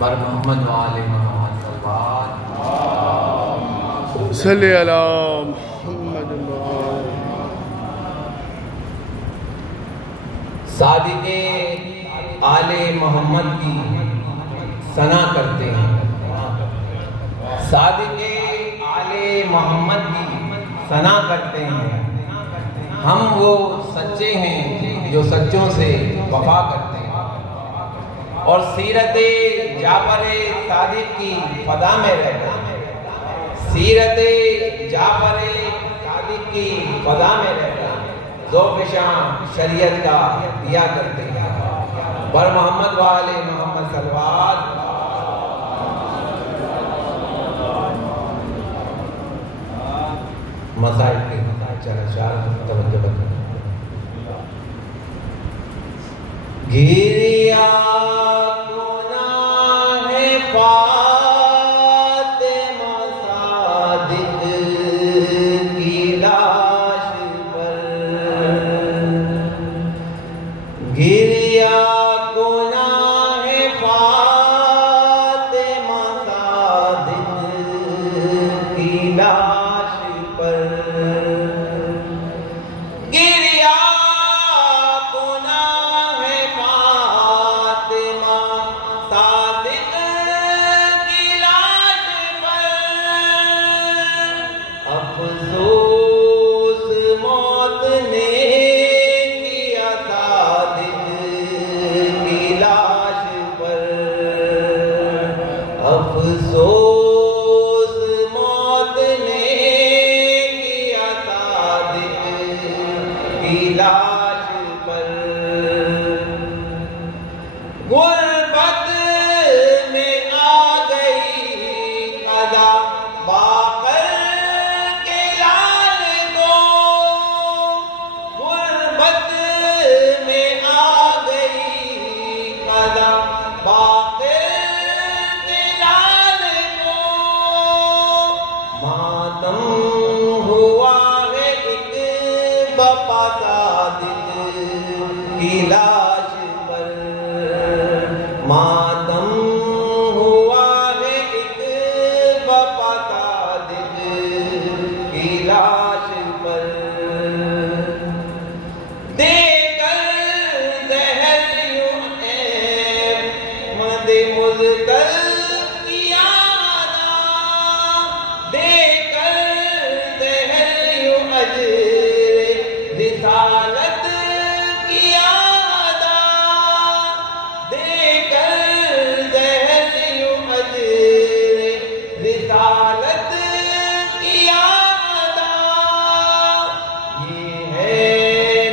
بر محمد و آل محمد صلوات صلی علی محمد صادق آل محمد کی ثنا کرتے ہیں، صادق آل محمد کی ثنا کرتے ہیں۔ ہم وہ سچے ہیں جو سچوں سے وفا کرتے ہیں، اور سیرت جعفر صادق کی فدا میں رہتے ہیں، سیرت جعفر صادق کی فدا میں رہتے ہیں، ذوق شان شریعت کا دیا کرتے ہیں۔ بر محمد و آل محمد صلوات۔ مسائل کے چلا چار توجہ بتائیں۔ گریا گناہ فاطمہ صادق کی لاش پر، گریا گناہ فاطمہ صادق کی لاش پر، گریا گناہ فاطمہ صادق کی لاش پر، افسوس موت نے کیا صادق کی لاش پر، افسوس موت نے کیا صادق کی لاش پر، غربت میں آ گئی قضا باقر کے لال کو، غربت میں آ گئی قضا باقر کے لال کو، ماتم ہوا ہے ایک بپا صادق کی لاش پر، ماتم ہوا ہے ایک بپا صادق کی لاش پر، دے کر زہر یوں احمد مزتل کیا ادا، دے کر زہر یوں اجر رسالت کیا ادا، دے کر زہر یوں اجر رسالت کیا ادا، یہ ہے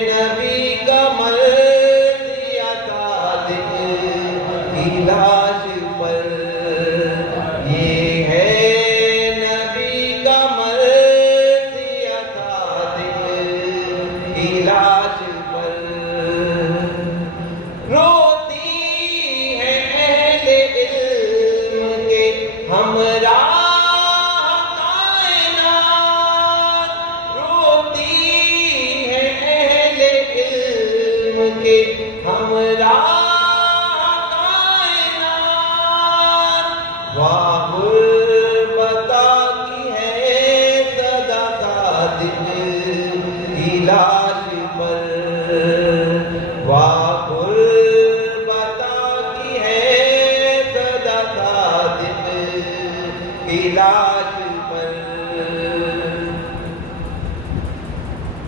نبی کا مرثیہ صادق کی لاش پر، یہ ہے نبی کا مرثیہ صادق کی لاش پر، روتی ہے اہل علم کے ہمراہ کائنات، روتی ہے اہل علم کے ہمراہ کائنات، واہ غربتا کی ہے صدا صادق کی لاش پر، واہ غربتا کی ہے صدا صادق کی لاش پر،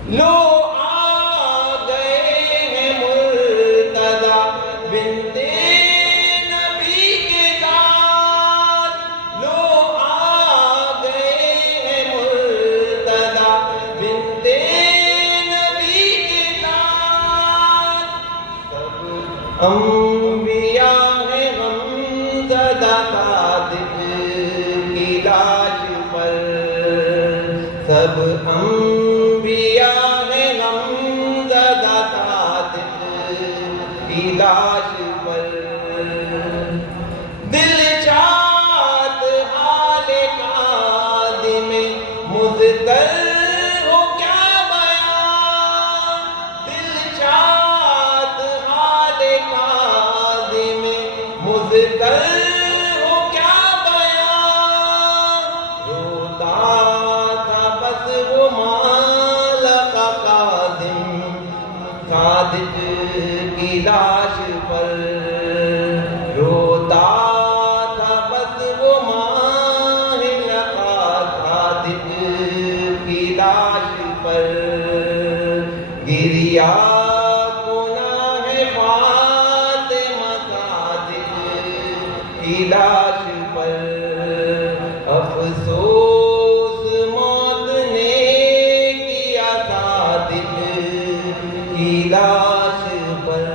لو آ گئے ہیں مرتضی بنت نبی کے ساتھ، لو آ گئے ہیں مرتضی بنت نبی کے ساتھ، سب انبیاء ہیں غمزدہ صادق کی لاش پر، سب انبیاء ہیں غمزدہ صادق کی لاش پر، دل چاہت حال کاظم مضطر ہو کیا بیان، دل چاہت حال کاظم مضطر کی لاش پر افسوس موت نے کیا تھا دل کی لاش پر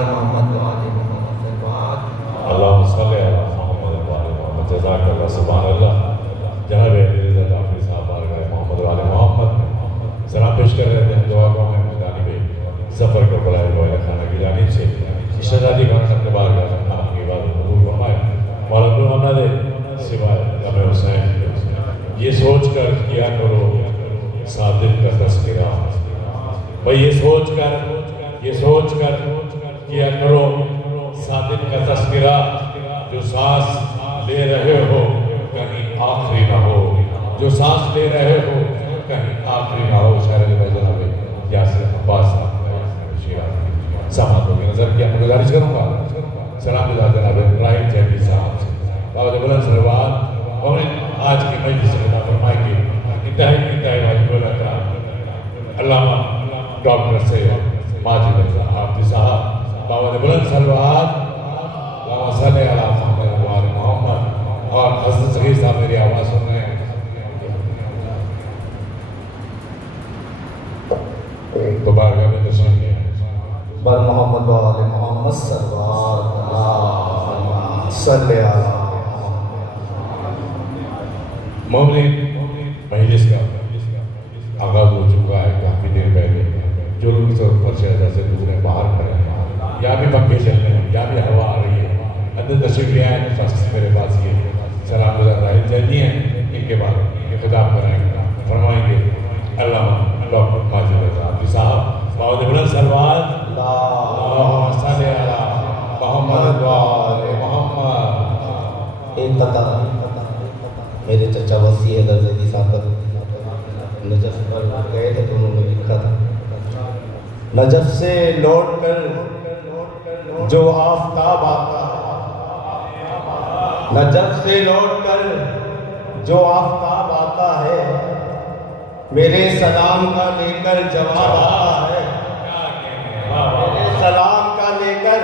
محمد والے محمد سربات اللہم صلی علی محمد والے محمد جزاک اللہ سبحان اللہ جناب عزت حافظ صاحب بارگاہ محمد والے محمد سلام پیش کر رہے تھے ہم دعا کو ہمیں جانب ظفر کا بلائے ہوئے خانہ کی جانب سے شہزادی خان اپنے بارگاہ سے خانہ کی عبادت قبول فرمائے مولا نور ہم نہ دے سوائے غم حسین یہ سوچ کر کیا کرو صادق کا تذکرہ بھئی یہ سوچ کر کیا کرو صادق کا تذکرہ جو سانس لے رہے ہو کہیں آخری نہ ہو جو سانس لے رہے ہو کہیں آخری نہ ہو شاعر میں جناب یاسر عباس صاحب سامات ہوگی نظر کیا میں گزارش کروں گا سلام جزا جناب ابراہیم جیبی صاحب سے بابا بلند سروات اور آج کی مجلس سے خدا فرمائے گی انتہائی واجب الاکرام علامہ ڈاکٹر سے ماجد رضا حافظ صاحب بابا بلند سروات اللہم صلی علی محمد وآل محمد اور حسن صغیر صاحب میری آواز سن رہے ہیں تو بارگاہ میں تشریف لے بر محمد وآل محمد سرور اللہم صلی علی مومنین مجلس کا آغاز ہو چکا ہے کافی دیر پہلے جو لوگ اس وقت پر شہزہ سے گزرے باہر کھڑے ہیں یا بھی پنکھے چل رہے ہیں یا بھی ہوا آ رہی ہے اندر تشریف لے آئے میرے پاس یہ سلام گزار راہل جانی ہیں ان کے بعد یہ خطاب کرائیں گے فرمائیں گے علامہ ڈاکٹر ماجد رضا حافظ صاحب بابا بلند سروات اللہم صلی علی محمد وآل محمد ایک قطع میرے چچا وسیع حیدر زیدی صاحب نجف پر گئے تھے تو انہوں نے لکھا تھا نجف سے لوٹ کر جو آفتاب آتا ہے نجف سے لوٹ کر جو آفتاب آتا ہے میرے سلام کا لے کر جواب آتا ہے میرے سلام کا لے کر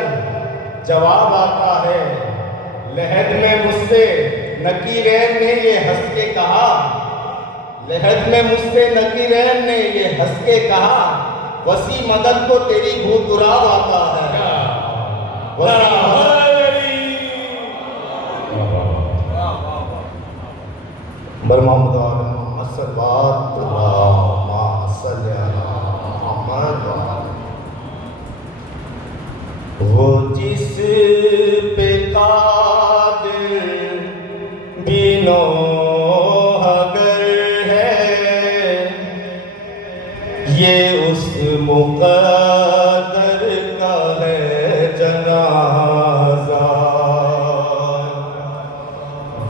جواب آتا ہے لحد میں مجھ سے نکیرین نے یہ ہنس کے کہا لحد میں مجھ سے نکیرین نے یہ ہنس کے کہا وسیع مدد کو تیری بھوت دراو آتا ہے بر محمد محمد صلوات اللہم صلی علی محمد وہ جس پہ قادر بینو اگر ہے یہ اس مقدر کا ہے جنازہ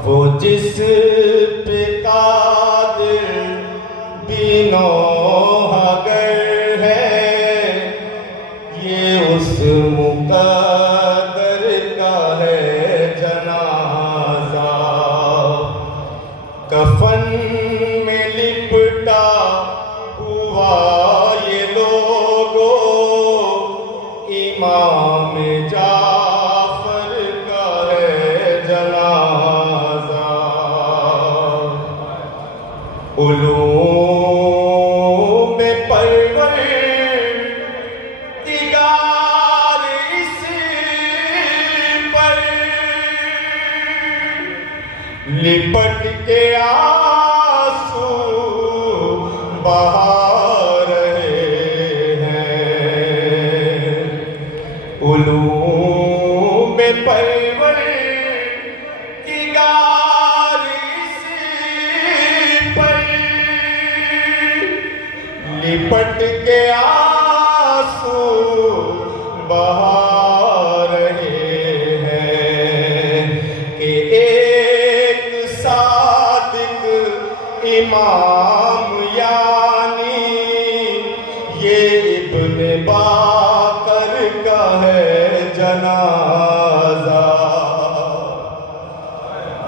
وہ جس پہ قادر بینو اگر ہے یہ اس مقدر کا ہے جنازہ کفن میں لپٹا ہوا یہ لوگو امام جعفر کا ہے جنازہ علوم پروردگار اس پر لپٹ کے آنسو بہا رہے ہیں علوم پروردگار اس پر لپٹ کے آنسو بہا رہے ہیں کہ ایک صادق امام یعنی یہ ابن باقر کا ہے جنازہ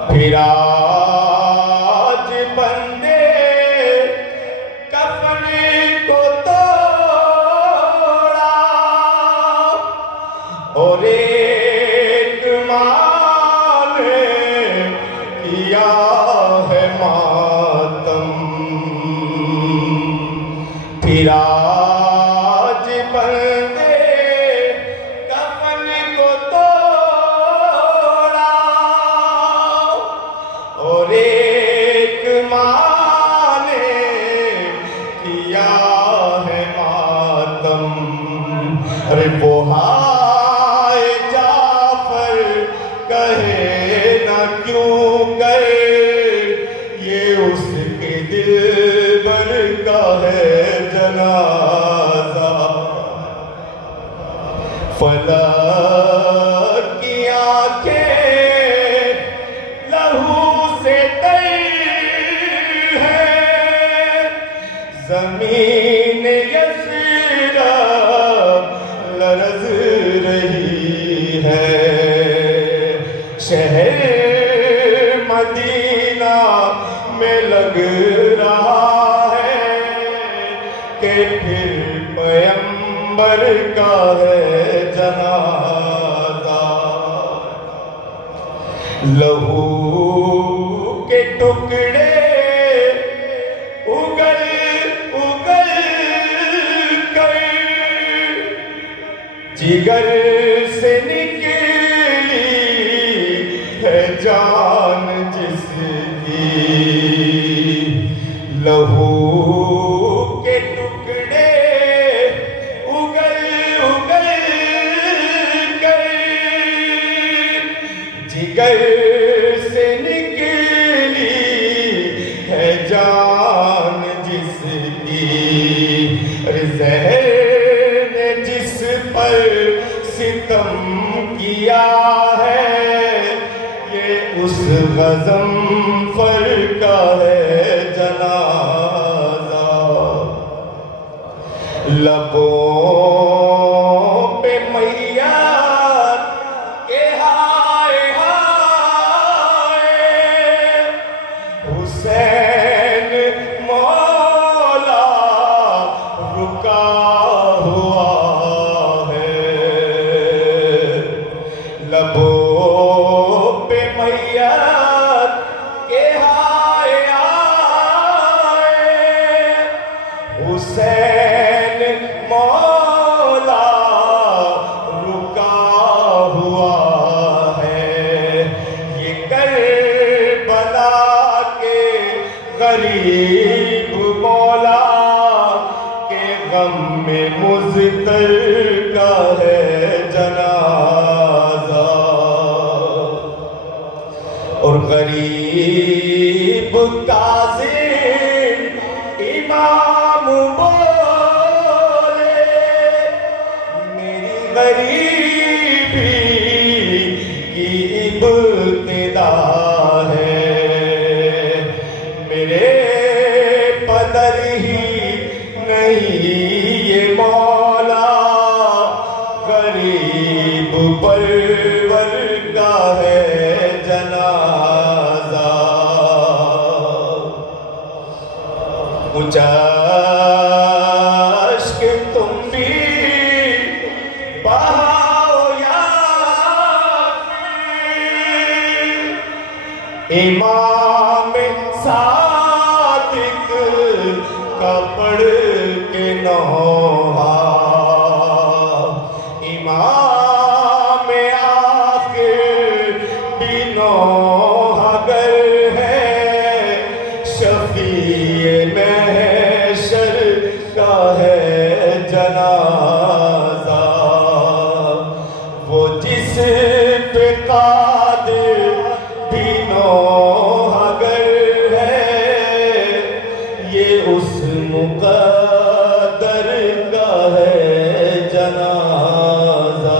پھر آج بندے کفن کو توڑا اور ایک ہے شہر مدینہ میں لگ رہا ہے کہ پھر پیغمبر کا ہے جنازہ لہو کے ٹکڑے اگل اگل کر جگر سے نکلی ہے جان جس کی لہو کے ٹکڑے اگل اگل کر جگر سے نکلی ہے جان جس کی زہر نے جس پر ستم کیا ہے یہ اس غضنفر کا ہے جنازہ لبوں پہ میار کے ہائے ہائے حسین مولا رکا ہوا ہے لبوں پہ میار کے ہائے ہائے حسین مولا رکا ہوا ہے یہ کربلا کے غریب مولا کے غم میں مضطر کا ہے جنازہ اور غریب کاظم امام بولے میری غریبی کی ابتدا ہے میرے پدر ہی نہیں یہ مولا غریب پرور کا ہے جنازہ اونچا عشق تم بھی بہاؤ یا امام صادق کا پڑھ کے نوحہ امام آخر بھی نوحہ گر ہے شفیع محشر کا ہے جنازہ وہ جس پہ قادر بھی نوحہ گر ہے یہ اس مقدر کا ہے جنازہ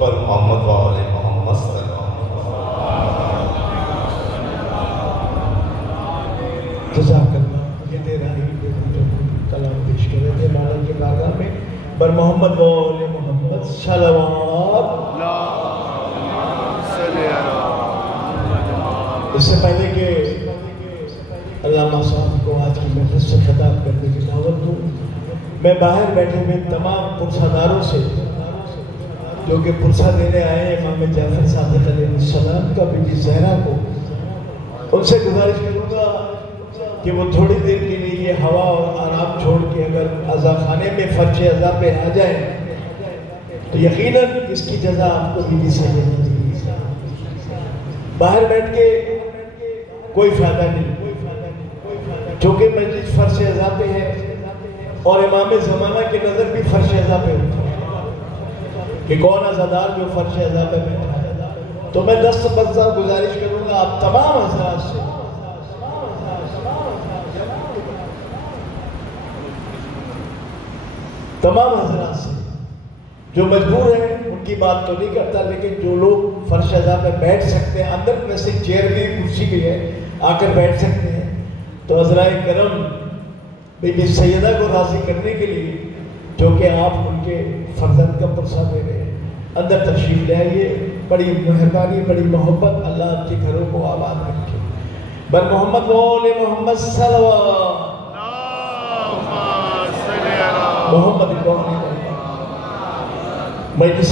پر محمد والے محمد صلی اللہ جزاک اللہ یہ دے رہی کلام پیش کر رہے تھے مالا کے باغہ میں پر محمد والے محمد صلوات اس سے پہلے کہ علامہ صاحب کو آج کی محفل سے خطاب کرنے کی دعوت دوں میں باہر بیٹھے ہوئے تمام پرساداروں سے جو کہ پرسہ دینے آئے ہیں امام جعفر صادق علیہ السلام کا بی بی زہرا کو ان سے گزارش کروں گا کہ وہ تھوڑی دیر کے لیے یہ ہوا اور آرام چھوڑ کے اگر عزا خانے میں فرش عزا پہ آ جائیں تو یقیناً اس کی جزا آپ کو بی بی سیدہ دی باہر بیٹھ کے کوئی فائدہ نہیں چونکہ مجلس فرش عزا پہ ہے اور امام زمانہ کی نظر بھی فرش عزا پہ ہوتا ہے کہ کون عزادار جو فرش عزا پہ بیٹھا ہے تو میں دست بستہ گزارش کروں گا آپ تمام حضرات سے تمام حضرات سے جو مجبور ہیں ان کی بات تو نہیں کرتا لیکن جو لوگ فرش عزا پہ بیٹھ سکتے ہیں اندر میں سے چیئر بھی کرسی بھی ہے آ کر بیٹھ سکتے ہیں تو عذرائے کرم بی بی سیدہ کو راضی کرنے کے لیے جو کہ آپ ان کے فرزند کا پرسہ دے رہے ہیں اندر تشریف لے آئیے. بڑی مہربانی، بڑی محبت. اللہ آپ کے گھروں کو آباد رکھے. بر محمد وول محمد صلوات محمد اقبال مجلس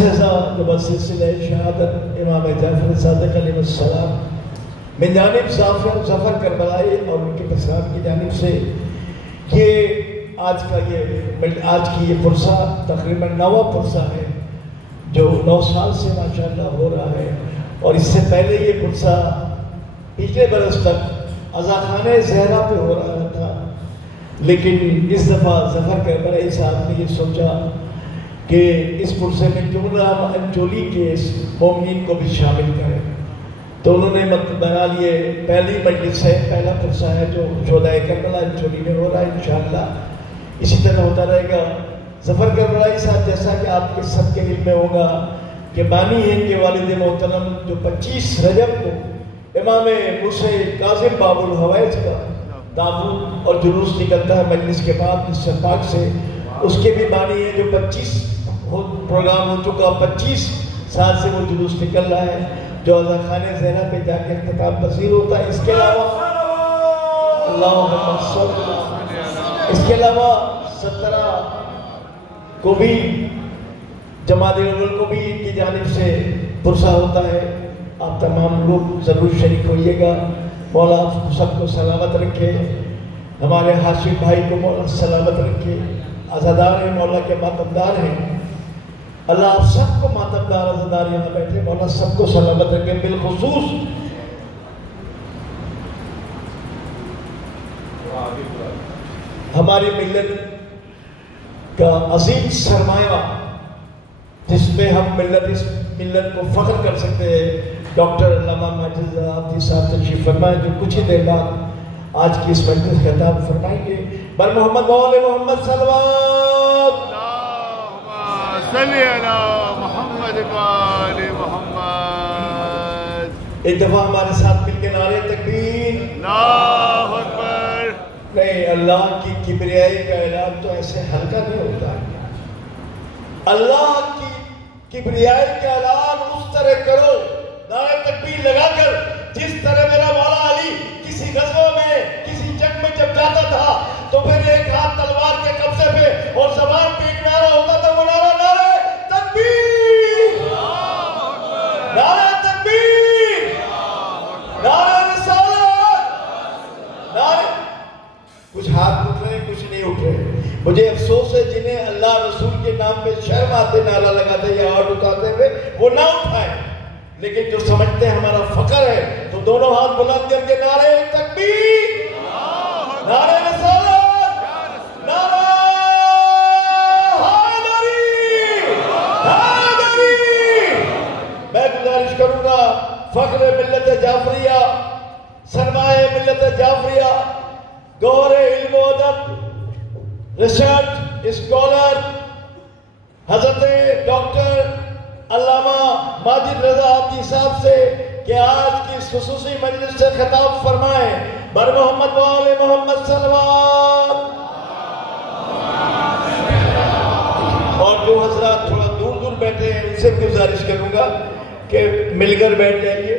جو سلسلہ شہادت امام جعفر صادق علیہ السلام من جانب ظفر کربلائی اور ان کے پسرات کی جانب سے یہ آج کی یہ پرسہ تقریباً 9واں پرسہ ہے جو 9 سال سے ماشاءاللہ ہو رہا ہے. اور اس سے پہلے یہ پرسہ پچھلے برس تک عزاخانہ زہرا پہ ہو رہا تھا، لیکن اس دفعہ ظفر کربلائی صاحب نے یہ سوچا کہ اس پرسے میں کیوں نہ ہم انچولی کے مومنین کو بھی شامل کریں. تو انہوں نے بنا لیے پہلی مجلس ہے، پہلا پرسہ ہے جو شہدائے کربلا انچولی میں ہو رہا ہے. انشاءاللہ اسی طرح ہوتا رہے گا. ظفر کربلائی صاحب جیسا کہ آپ کے سب کے علم میں ہوگا کہ بانی ہیں کہ والد محترم جو 25 رجب کو امام موسیٰ کاظم باب الحوائج کا تابوت اور جلوس نکلتا ہے مجلس کے بعد اس پاک سے، اس کے بھی بانی ہیں جو 25 پروگرام ہو چکا، 25 سال سے وہ جلوس نکل رہا ہے جو عزاخانہ زہرا پہ جا کے اختتام پذیر ہوتا ہے. اس کے علاوہ 17 کو بھی جماعت الاول کو بھی ان کی جانب سے پرسہ ہوتا ہے. آپ تمام لوگ ضرور شریک ہوئیے گا. مولا آپ سب کو سلامت رکھے، ہمارے ہاشم بھائی کو مولا سلامت رکھے. عزادار ہیں، مولا کے ماتمدار ہیں. اللہ آپ سب کو ماتمدار عزادار یہاں بیٹھے مولا سب کو سلامت رکھے. بالخصوص ہماری ملت کا عظیم سرمایہ جس پہ ہم اس ملت کو فخر کر سکتے ہیں، ڈاکٹر علامہ ماجد زراعتی صاحب تشریف فرمائے جو کچھ ہی دیر بعد آج کی اس مجلس کا خطاب فرمائیں گے. بر محمد وآل محمد صلوات صلی علی محمد وآل محمد. ایک دفعہ ہمارے ساتھ مل کے نعرے تکبیر اللہ اکبر. نہیں، اللہ کی کبریائی کا اعلان تو ایسے ہلکا نہیں ہوتا. اللہ کی کبریائی کا اعلان اس طرح کرو نعرہ تکبیر لگا کر جس طرح میرا مولا علی کسی غزوہ میں کسی جنگ میں جب جاتا تھا تو پھر ایک ہاتھ تلوار کے قبضے پہ اور زبان پہ ایک نعرہ ہوتا تھا، وہ نعرہ تکبیر، نعرہ تکبیر، نعرہ رسالت، نعرہ. کچھ ہاتھ اٹھ رہے کچھ نہیں اٹھ رہے. مجھے افسوس ہے جنہیں اللہ رسول کے نام پہ شرم آتے نعرہ لگاتے یا ہاتھ اٹھاتے ہوئے وہ نہ اٹھائیں، لیکن جو سمجھتے ہیں ہمارا فخر ہے تو دونوں ہاتھ بلند کر کے نعرہ تکبیر، نعرہ رسالت، نعرہ حیدری، حیدری. میں گزارش کروں گا فخر ملت جعفریہ، سرمایہ ملت جعفریہ، گوہر علم و ادب، ریسرچ اسکالر حضرت ڈاکٹر علامہ ماجد رضا آتی صاحب سے کہ آج کی اس خصوصی مجلس سے خطاب فرمائیں. بر محمد وآل محمد صلوات. اور جو حضرات تھوڑا دور دور بیٹھے ہیں ان سے گزارش کروں گا کہ مل کر بیٹھ جائیے.